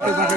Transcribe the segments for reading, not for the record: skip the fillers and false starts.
सब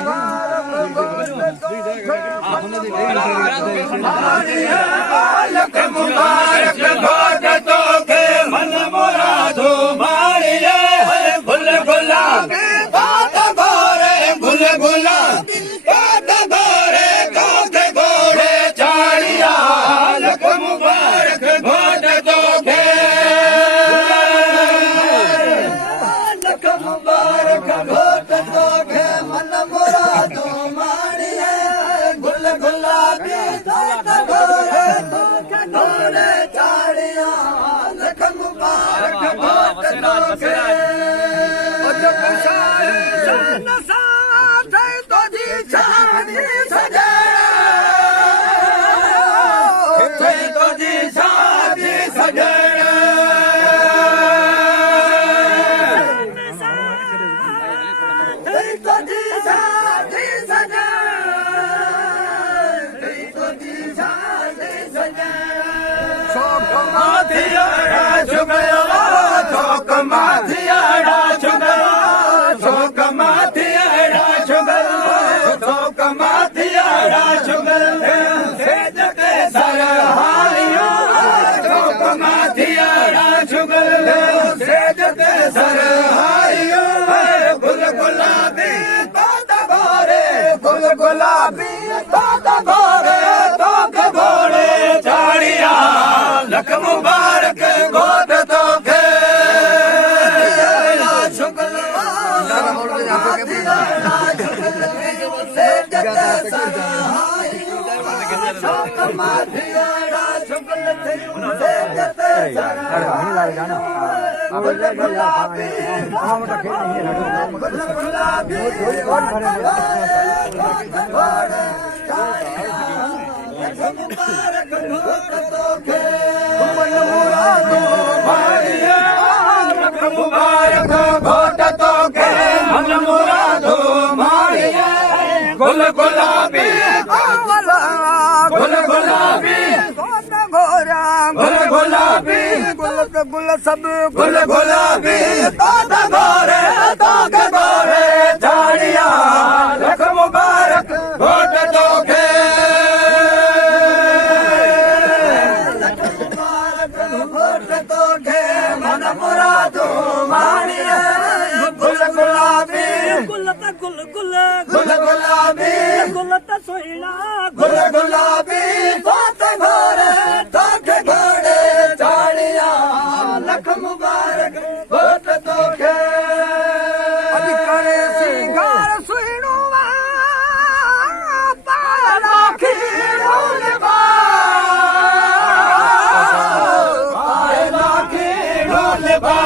गुल गुलाबी गोरे गोरे झाड़िया लख मुबारक घोट तोखे घोट तोखे मन मुरादो माणिया गुल गुलाबी गुल गुल गुल गुल गुलाबी गुल सोहिणा गुल गुलाबी गोट घोरे तोखे घोड़े झाड़िया लख मुबारक घोट तोखे अज करे सिंगार सुहिणो पाला खीरो लेवा पाला खीरो लेवा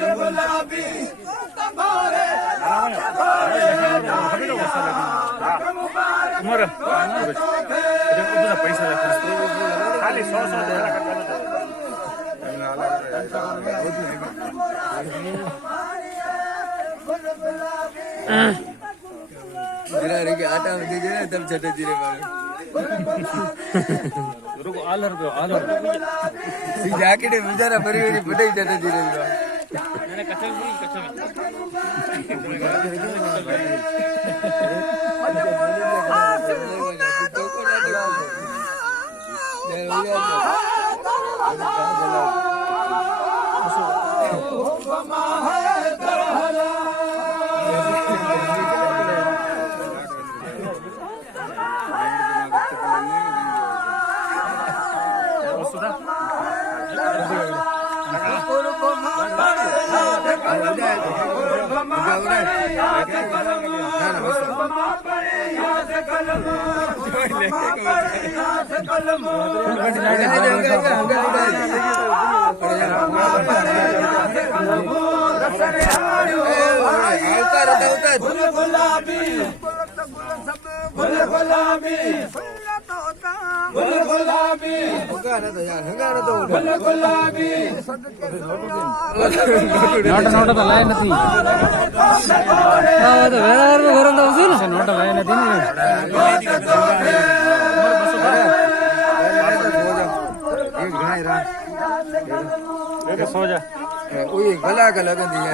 गुलाबी ઉમર બધા પૈસા ખાલી 100 आटा में दीजिए ना तब छठे जीरे मारे रुको आलर जाके बेचारा परिवार पटाई छठे जीरे मैंने कचल નોટ લાય નથી તો વેરાર ગરમ તો આવશે ને નોટ લાય નથી ને સો જા गला का लगन दिया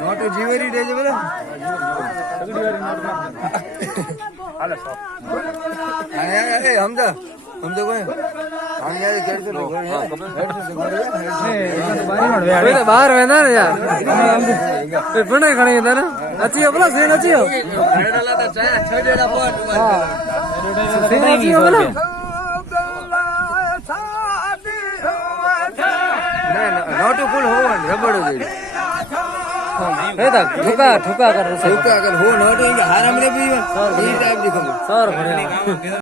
नोट जीवरी दे बोले हम तो कोई हम यार कैसे लोग बाहर में ना यार पुणे खड़े था ना अच्छी हो बोला सही अच्छी हो अच्छी हो बोला नोट फुल हो रबड़ दे ठुका ठुका कर हो नोट हार हमने भी ये टाइप दिखो सर